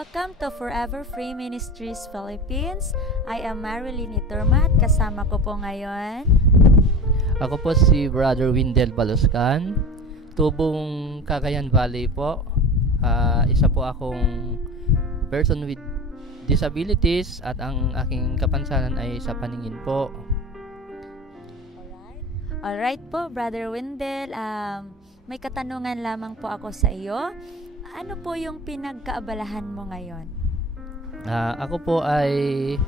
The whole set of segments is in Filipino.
Welcome to Forever Free Ministries Philippines. I am Marilyn Iturma at kasama ko po ngayon. Ako po si Brother Windel Baluscan, tubong Cagayan Valley po. Isa po akong person with disabilities at ang aking kapansanan ay sa paningin po. Alright po, Brother Windel. May katanungan lamang po ako sa iyo. Ano po yung pinagkaabalahan mo ngayon? Ako po ay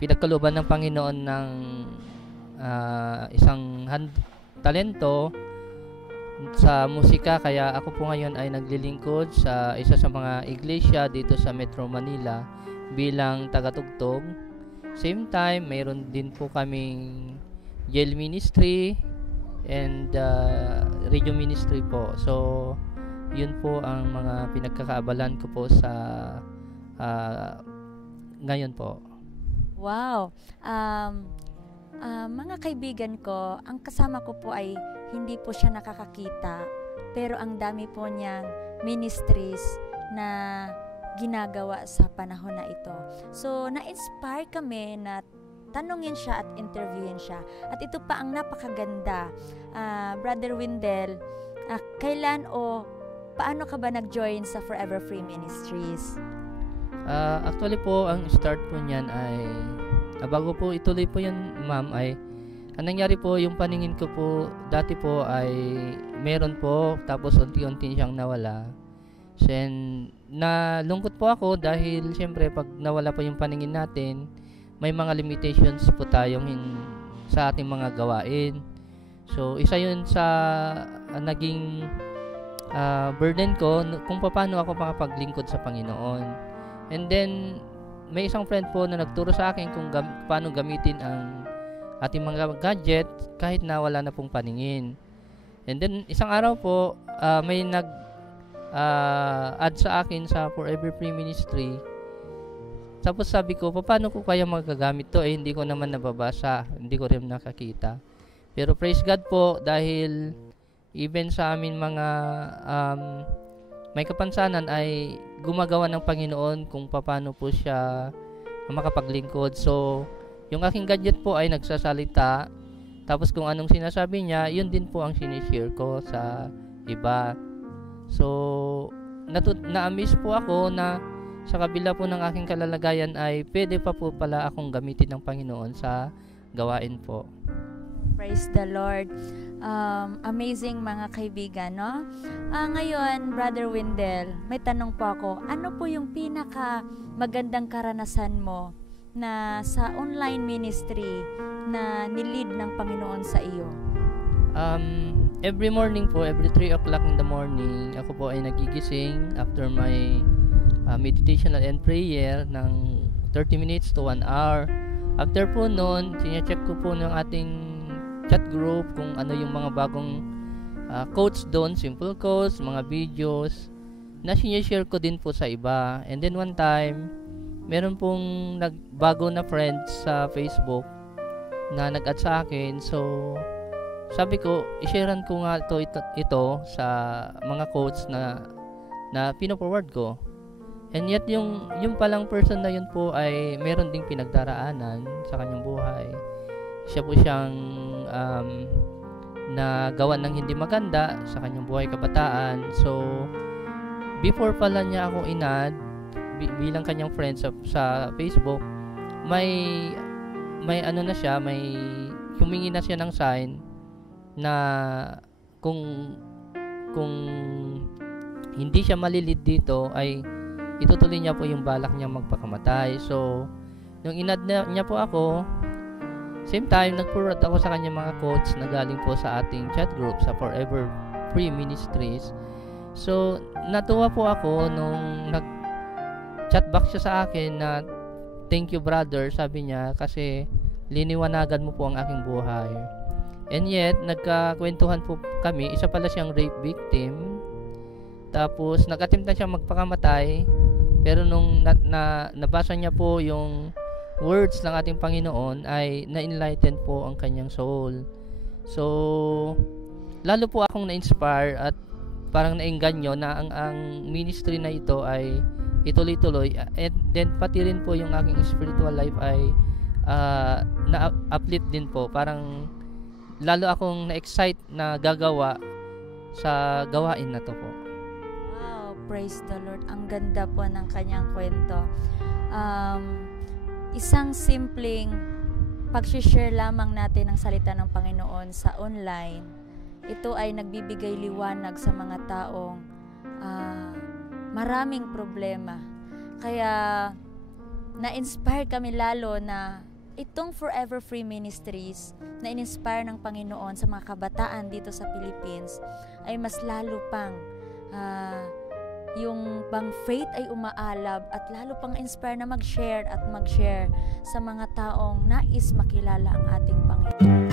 pinagkalooban ng Panginoon ng isang talento sa musika, kaya ako po ngayon ay naglilingkod sa isa sa mga iglesia dito sa Metro Manila bilang tagatugtog. Same time, mayroon din po kaming jail ministry and radio ministry po. So yun po ang mga pinagkakaabalan ko po sa ngayon po. Wow! Mga kaibigan ko, ang kasama ko po ay hindi po siya nakakakita, pero ang dami po niyang ministries na ginagawa sa panahon na ito. So, na-inspire kami na tanungin siya at interviewin siya. At ito pa ang napakaganda. Brother Windel, kailan o paano ka ba nag-join sa Forever Free Ministries? Actually po, ang start po niyan ay bago po ituloy po yun, ma'am, ay ang nangyari po, yung paningin ko po dati po ay meron po, tapos unti-unti siyang nawala. Then nalungkot po ako dahil siyempre pag nawala po yung paningin natin, may mga limitations po tayong sa ating mga gawain. So isa yun sa naging burden ko kung paano ako makapaglingkod sa Panginoon. And then may isang friend po na nagturo sa akin kung paano gamitin ang ating mga gadget kahit na wala na pong paningin. And then isang araw po may add sa akin sa Forever Free Ministry. Tapos sabi ko, paano ko kaya magagamit to? Hindi ko naman nababasa, hindi ko rin nakakita. Pero praise God po, dahil even sa amin mga may kapansanan ay gumagawa ng Panginoon kung paano po siya makapaglingkod. So, yung aking gadget po ay nagsasalita. Tapos kung anong sinasabi niya, yun din po ang sinishare ko sa iba. So, na-amaze po ako na sa kabila po ng aking kalalagayan ay pwede pa po pala akong gamitin ng Panginoon sa gawain po. Praise the Lord. Amazing mga kaibigan, no? Ngayon, Brother Windel, may tanong po ako. Ano po yung pinaka magandang karanasan mo na sa online ministry na nilid ng Panginoon sa iyo? Every morning po, every 3 o'clock in the morning, ako po ay nagigising after my meditation and prayer ng 30 minutes to 1 hour. After po noon, sinecheck ko po ng ating chat group kung ano yung mga bagong quotes doon, simple quotes, mga videos na sinishare ko din po sa iba. And then one time, meron pong nagbago na friends sa Facebook na nag-add sa akin. So, sabi ko, i-sharean ko nga ito sa mga quotes na pino-forward ko. And yet, yung palang person na yun po ay meron ding pinagdaraanan sa kanyang buhay. Siya po siyang nagawan ng hindi maganda sa kanyang buhay kabataan. So, before pala niya ako inad bilang kanyang friend sa Facebook, may ano na siya, may humingi na siya ng sign na kung hindi siya malilid dito ay itutuloy niya po yung balak niya magpakamatay. So, nung inad niya po ako, same time, nag-forward ako sa kanya mga quotes na galing po sa ating chat group sa Forever Free Ministries. So, natuwa po ako nung nag-chat back siya sa akin na thank you brother, sabi niya, kasi liniwanagan mo po ang aking buhay. And yet, nagkakwentuhan po kami, isa pala siyang rape victim. Tapos, nag-attempt na siya magpakamatay. Pero nung nabasa niya po yung words ng ating Panginoon ay na-enlighten po ang kanyang soul. So, lalo po akong na-inspire at parang naengganyo na ang ministry na ito ay ituloy-tuloy. And then pati rin po yung aking spiritual life ay na-uplift din po. Parang lalo akong na-excite na gagawa sa gawain na to po. Wow, praise the Lord. Ang ganda po ng kanyang kwento. Isang simpleng pag-share lamang natin ng salita ng Panginoon sa online, ito ay nagbibigay liwanag sa mga taong maraming problema. Kaya na-inspire kami lalo na itong Forever Free Ministries na in-inspire ng Panginoon sa mga kabataan dito sa Philippines ay mas lalo pang yung bang faith ay umaalab at lalo pang inspire na mag-share sa mga taong nais makilala ang ating Panginoon.